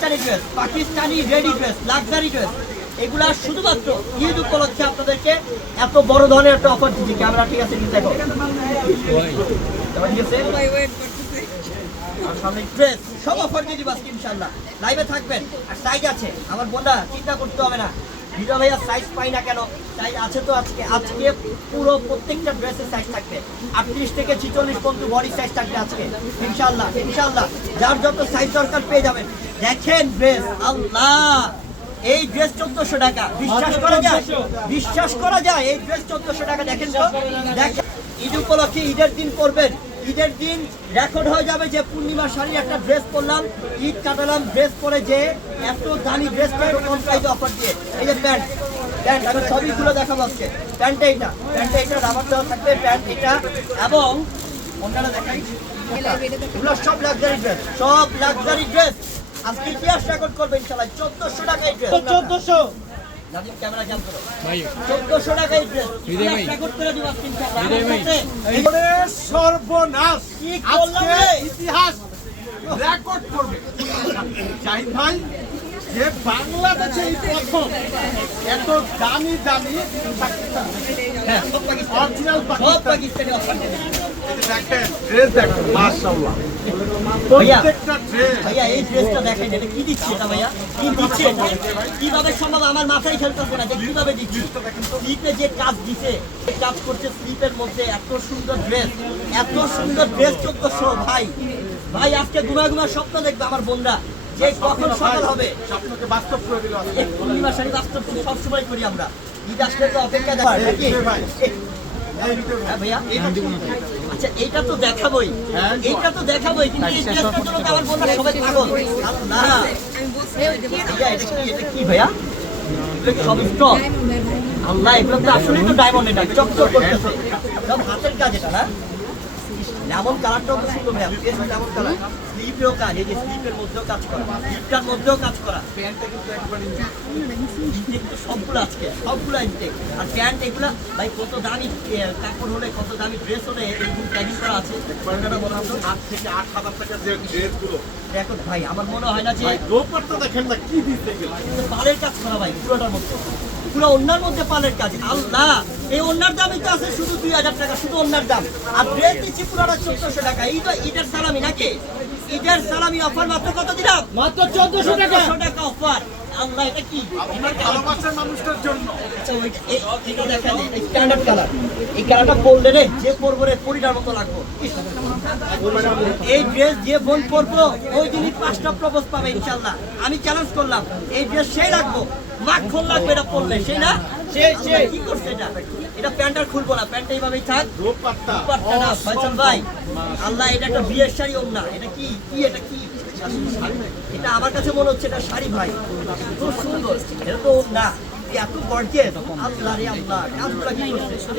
Pakistani dress Pakistani ready dress luxury dress এগুলা শুধুমাত্র ঈদ উপলক্ষে আপনাদেরকে এত বড় ধরনের একটা অফার দিচ্ছি। ক্যামেরা ঠিক আছে দেখো। ঠিক আছে। চিন্তা করতে হবে না। ভাইয়া সাইজ পাই না কেন? সাইজ আছে তো আজকে। আজকে পুরো প্রত্যেকটা ড্রেসের সাইজ থাকবে। আটত্রিশ থেকে পর্যন্ত বডি সাইজ থাকবে আজকে। ইনশাল্লাহ ইনশাল্লাহ যার যত সাইজ দরকার পেয়ে যাবেন। দেখেন ড্রেস আল্লাহ। এই ড্রেস চোদ্দশো টাকা। বিশ্বাস করা যায়? বিশ্বাস করা যায়? এই ড্রেস চোদ্দশো টাকা, দেখেন তো। দেখেন, ঈদ উপলক্ষে ঈদের দিন পরবেন। ঈদের দিন রেকর্ড হয়ে যাবে যে পূর্ণিমা শাড়ি একটা ড্রেস পরলাম, ঈদ কাটালাম ড্রেস পরে যে এত দামি ড্রেস পেয়ে কম প্রাইজে অফার দিয়ে। এই যে প্যান্ট প্যান্ট আমি সবইগুলো দেখাবো আজকে। প্যান্টটা এইটা প্যান্টটা এইটা রাবার দেওয়া থাকবে প্যান্ট এটা এবং অন্যান্য দেখাই। সব লাক্সারি ড্রেস সব লাক্সারি ড্রেস আজকে ইতিহাস রেকর্ড করবে ইনশাআল্লাহ। চোদ্দশো টাকা এই ড্রেস চোদ্দশো। নাজিম ক্যামেরা ক্যাম করো। চোদ্দশো টাকা এই ড্রেস ইতিহাস রেকর্ড করে দিব আজকে ইনশাআল্লাহ। সর্বনাশ। কি আজকে ইতিহাস রেকর্ড করবে। জাহিদ ভাই যে বাংলাদেশে এই প্রথম এত দামি দামি হ্যাঁ, অরিজিনাল পাকিস্তান। পাকিস্তানি দেখেন ড্রেস দেখেন মাশাআল্লাহ। ভাইয়া। এই ড্রেসটা দেখেন এটা কি দিচ্ছে এটা ভাইয়া? কি দিচ্ছে কীভাবে সম্ভব? আমার মাথায় খেলতেছে না যে কীভাবে দিচ্ছে? স্লিপে যে কাজ দিছে কাজ করছে স্লিপের মধ্যে এত সুন্দর ড্রেস এত সুন্দর ড্রেস চোদ্দশো ভাই। ভাই আজকে ঘুমা ঘুমা স্বপ্ন দেখবে আমার বোনরা যে কখন সকাল হবে। স্বপ্নকে বাস্তব করে দিল বাস্তব সবসময় করি আমরা। ঈদ আসলে তো অপেক্ষা ভিতরে হ্যাঁ ভাইয়া। আচ্ছা এইটা তো দেখাবোই। এটা তো দেখাবোই কিন্তু ইতিহাসের জন্য আমার বোনরা সবাই পাগল। না এটা কি এটা কি ভাইয়া? সব স্টক আল্লাহ এগুলো তো আসলে তো ডায়মন্ড এটা চকচক করতেছে। হাতের কাজ এটা না? লেমন কালারটাও তো সুন্দর ভাইয়া এমন কালার স্লিপেও কাজ এই যে স্লিপের মধ্যেও কাজ করা স্লিপটার মধ্যেও কাজ করা। প্যান্টটা কিন্তু একবার ইনটেক সবগুলো আজকে সবগুলো ইনটেক আর প্যান্ট এগুলা ভাই কত দামি কাপড় হলে কত দামি ড্রেস হলে এইগুলো ট্যাগিং করা আছে। আট থেকে আট হাজার টাকা যে ড্রেসগুলো দেখো ভাই আমার মনে হয় না যে ভাই দোপাট্টা দেখেন না কি দিতে গেল পালের কাজ করা ভাই পুরোটার মধ্যে। পুরো অন্যার মধ্যে পালের কাজ আল্লাহ! এই অন্যার দামই তো আছে শুধু দুই হাজার টাকা শুধু অন্যার দাম। আর ড্রেস দিচ্ছি পুরোটা চোদ্দশো টাকা। এই তো ইটার সালামি নাকি? ইটার সালামি অফার মাত্র কত দিলাম মাত্র চোদ্দশো টাকা। টাকা অফার আল্লাহ এটা কি? আপনার ভালোবাসার মানুষটার জন্য। আচ্ছা, এই- এটা দেখেন, এই standard এই কালারটা পরলে রে যে পরবো রে পরিটার মতো লাগবো। এই ড্রেস যে বোন পরবো ওই দিনই পাঁচটা প্রপোজ পাবে ইনশাল্লাহ। আমি চ্যালেঞ্জ করলাম এই ড্রেস সেই রাখব মাখন লাগবে এটা পরলে সেই না? সে সে কি করছে এটা? এটা প্যান্টার খুলবো না প্যান্ট এইভাবেই থাক। না, ভাই। আল্লাহ এটা একটা বিয়ের শাড়ি না এটা কি কি এটা কি? এটা আমার কাছে মনে হচ্ছে এটা শাড়ি ভাই। খুব সুন্দর। এটা তো না এত গর্জেস আল্লাহ রে আল্লাহ কাজগুলা কি করছে?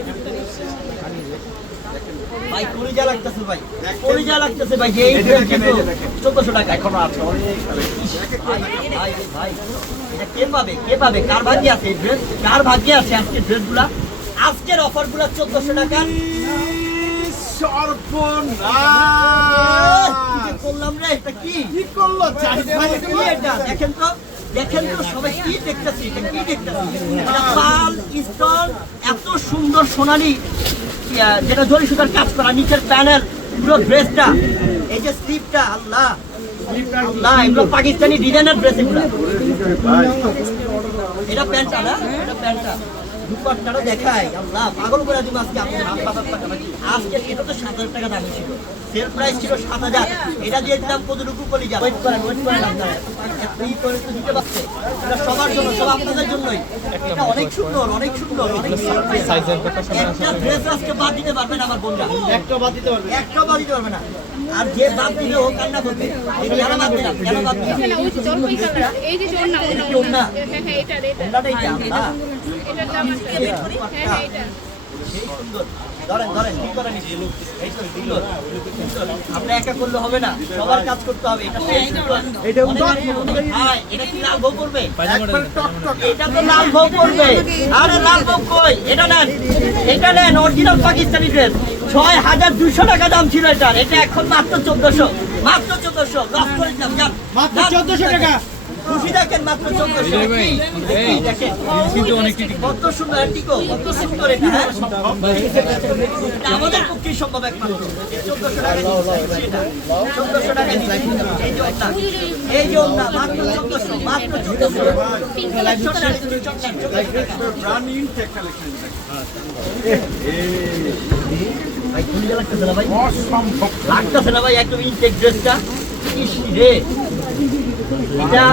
ভাই কলিজা লাগতেছে ভাই। কলিজা লাগতেছে ভাই যে এই কিন্তু চোদ্দশো টাকা এখনও আছে। ভাই ভাই ভাই এটা কে পাবে? কে পাবে? কার ভাগ্যে আছে এই ড্রেস কার ভাগ্যে আছে আজকে ড্রেসগুলা আজকের অফারগুলো চোদ্দশো টাকা। করলাম রে এটা কি? কি করল? এটা? দেখেন তো দেখেন তো সবাই কি দেখতেছি এটা কি দেখতেছি? পাল এত সুন্দর সোনালি যেটা জরি সুতার কাজ করা নিচের প্যানেল পুরো ড্রেসটা। এই যে স্লিপটা আল্লাহ। আল্লাহ এগুলো পাকিস্তানি ডিজাইনার ড্রেস এগুলো। এটা প্যান্টটা না? এটা প্যান্টটা। দুপাট্টাটা দেখাই। আল্লাহ পাগল করে দিব আজকে আপনাদের সাত হাজার টাকা আজকে এটা তো সাত হাজার টাকা দাম ছিল। সেল প্রাইস ছিল সাত হাজার এটা দিয়ে দিলাম কতটুকু কলি যা ওয়েট করেন ওয়েট করেন আপনারা। এত ই করে তো দিতে পারছে। এটা সবার জন্য সব আপনাদের জন্যই। এটা অনেক সুন্দর অনেক সুন্দর অনেক সুন্দর। একটা ড্রেস আজকে বাদ দিতে পারবেন আমার বোনরা। একটা বাদ দিতে পারবে একটা বাদ দিতে পারবে না। আর যে বাদ দিলে ও কান্না করবে। এই কেন বাদ দিলাম কেন বাদ দিলাম না, ওই যে জন্মই এই যে জন্না, এটা ওটা? হ্যাঁ, হ্যাঁ, এটা, এটা। ওনাটাই কি আল্লাহ এটার দাম আছে। এটা। সেই সুন্দর ধরেন ধরেন ঠিক করে নিচ্ছি এই তো সুন্দর সুন্দর। আমরা একা করলে হবে না। সবার কাজ করতে হবে। এটা এটা কি লাল বউ করবে? একবার টক টক। এটা তো লাল বউ করবে। আরে লাল বউ কই? এটা নেন। এটা নেন অরিজিনাল পাকিস্তানি ড্রেস ছয় হাজার দুশো টাকা দাম ছিল এটার। এটা এখন মাত্র চোদ্দশো। মাত্র চোদ্দশো। মাত্র 1400 টাকা। খুশি দেখেন মাত্র চোদ্দশো। কত সুন্দর টিকো কত সুন্দর এটা হ্যাঁ? আমাদের পক্ষে সম্ভব একমাত্র। চোদ্দশো টাকা চোদ্দশো টাকা এই যে এই মাত্র চোদ্দশো মাত্র চোদ্দশো। লাগতেছে না ভাই? অসম্ভব লাগতেছে না ভাই একদম ইনটেক ড্রেসটা রে। এটা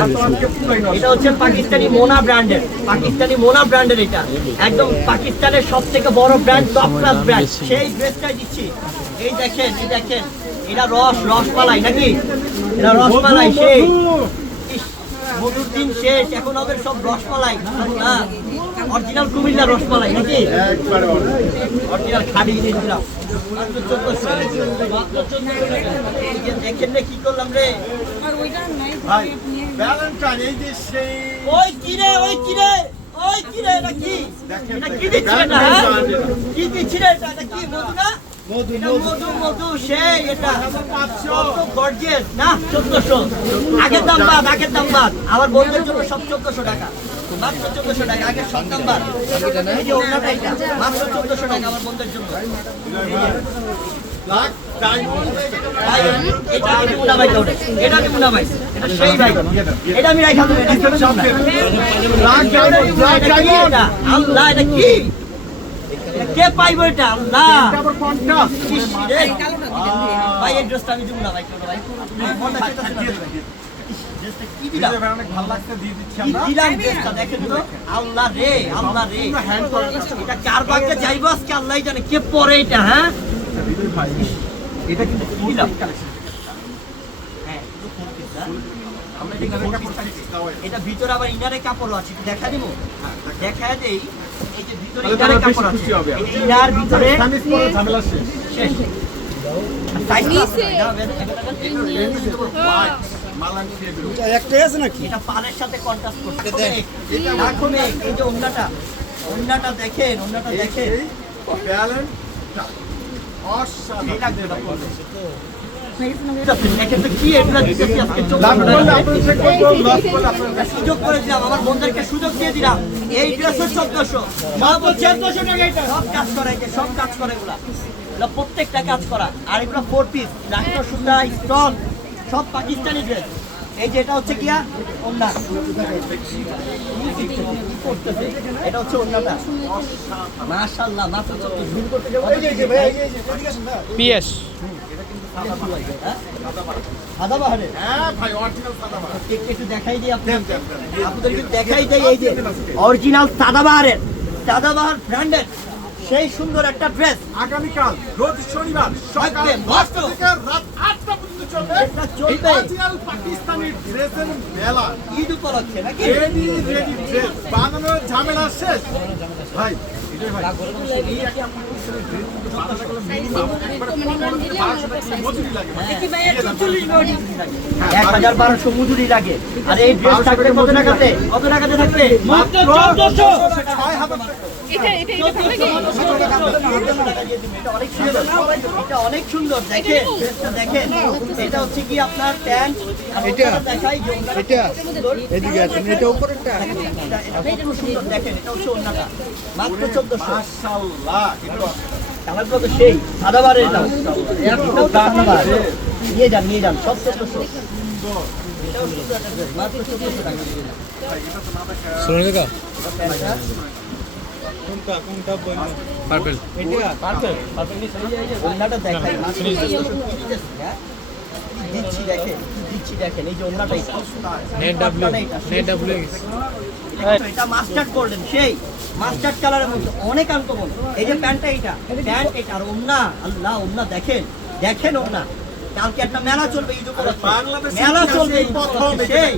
এটা হচ্ছে পাকিস্তানি মোনা ব্র্যান্ডের পাকিস্তানি মোনা ব্র্যান্ডের এটা। একদম পাকিস্তানের সব থেকে বড় ব্র্যান্ড টপ ক্লাস ব্র্যান্ড সেই ড্রেসটাই দিচ্ছি। এই দেখেন এই দেখেন এটা রস রসমালাই নাকি? এটা রসমালাই সেই। মধুর দিন শেষ এখন হবে সব রসমালাই। না অরিজিনাল কুমিল্লা রসমালাই নাকি? অরিজিনাল। খাদি দিয়েছিলাম দেখেন রে কি করলাম রে? ভ্যালেন্টাইন এই যে সেই ওই কিরে ওই কিরে ওই এটা কি? এটা কি দিচ্ছি এটা হ্যাঁ? কি দিচ্ছি রে এটা? এটা কি মধু না? মধু, মধু। মধু সেই এটা। পাঁচশো। কত গর্জিয়াস না? চোদ্দশো। আগের দাম বাদ আগের দাম বাদ। আমার বন্ধুদের জন্য সব চোদ্দশো টাকা। মাত্র চোদ্দশো টাকা আগের সব দাম বাদ। এই যে অন্যটা এটা মাত্র চোদ্দশো টাকা আমার বন্ধুদের জন্য। কি পাইবো এটা? আল্লাহ। ভাই, এই ড্রেসটা আমি দিব না ভাই? আল্লাহ রে, আল্লাহ রে। এটা ভাগ্যে যাইবো আজকে? আল্লাহ জানে কে পরে এটা হ্যাঁ? ভাই এটা কিন্তু কি কালেকশন হ্যাঁ, একটু ফুল piece, হ্যাঁ? আমরা এখানে কাপড় পাচ্ছি তাও এটা ভিতরে আবার ইনারে কাপড় আছে দেখা দিব দেখা দেই এই যে ভিতরে ইনারে কাপড় আছে খুশি হবে। এই যে ইনার ভিতরে ঝামেলা শেষ শেষ আছে নিচে। না, না, হোয়াইট মালান খেয়ে বেরো এটা পালের সাথে কন্ট্রাস্ট করছে এটা মেঘ, এই যে ওন্নাটা ওন্নাটা দেখেন ওন্নাটা দেখেন সুযোগ করে দিলাম আমার বন্ধুদেরকে সুযোগ দিয়ে দিলাম এই এটা সব কাজ করে সব কাজ করে এগুলা প্রত্যেকটা কাজ করা আর এগুলো ফোর পিস সুন্দর স্ট্রং সব পাকিস্তানি ড্রেস এই যে এটা হচ্ছে কিয়া ওন্না এটা হচ্ছে ওন্নাটা মাশাআল্লাহ মাত্র করতে যাব। হ্যাঁ দেখাই দিই আপনি দেন, দেন, দেন। আপনাদেরকে দেখাই দেই এই যে অরিজিনাল সাদাবাহারের সাদাবাহার ব্র্যান্ডের সেই সুন্দর একটা ড্রেস আগামীকাল রোজ শনিবার সকাল মাত্র। থেকে রাত আটটা পর্যন্ত চলবে এটা চলবে। পাকিস্তানি ড্রেসের মেলা। ঈদ উপলক্ষে নাকি? রেডি রেডি ড্রেস বানানোর ঝামেলা শেষ। ভাই মজুরি লাগে। এক হাজার বারোশো মজুরি লাগে। আর এই ড্রেস থাকবে কত টাকাতে? কত টাকাতে থাকবে? মাত্র ছয় হাজার টাকা। অনেক সুন্দর দেখেন এটা হচ্ছে কি আপনার প্যান্ট সেই সাদাবার নিয়ে যান নিয়ে যান সব চোদ্দশো সোনা কাকা প্যান্টটা পার্পল ওন্নাটা দেখাই। মাত্র 1400 কি দিতেছে? দিচ্ছি দেখেন দিচ্ছি দেখেন এই যে ওন্নাটা এটা। নেট ডাব্লিউ ওন্নাটা এটা, সেই নেট ডাব্লিউ এটা- এটা মাস্টার্ড গোল্ডেন সেই মাস্টার্ড কালারের মধ্যে অনেক আনকমন এই যে প্যান্টটা এটা প্যান্ট এটা আর ওন্না আল্লাহ ওন্না দেখেন দেখেন ওন্না কালকে একটা মেলা চলবে মেলা চলবে প্রথম সেই।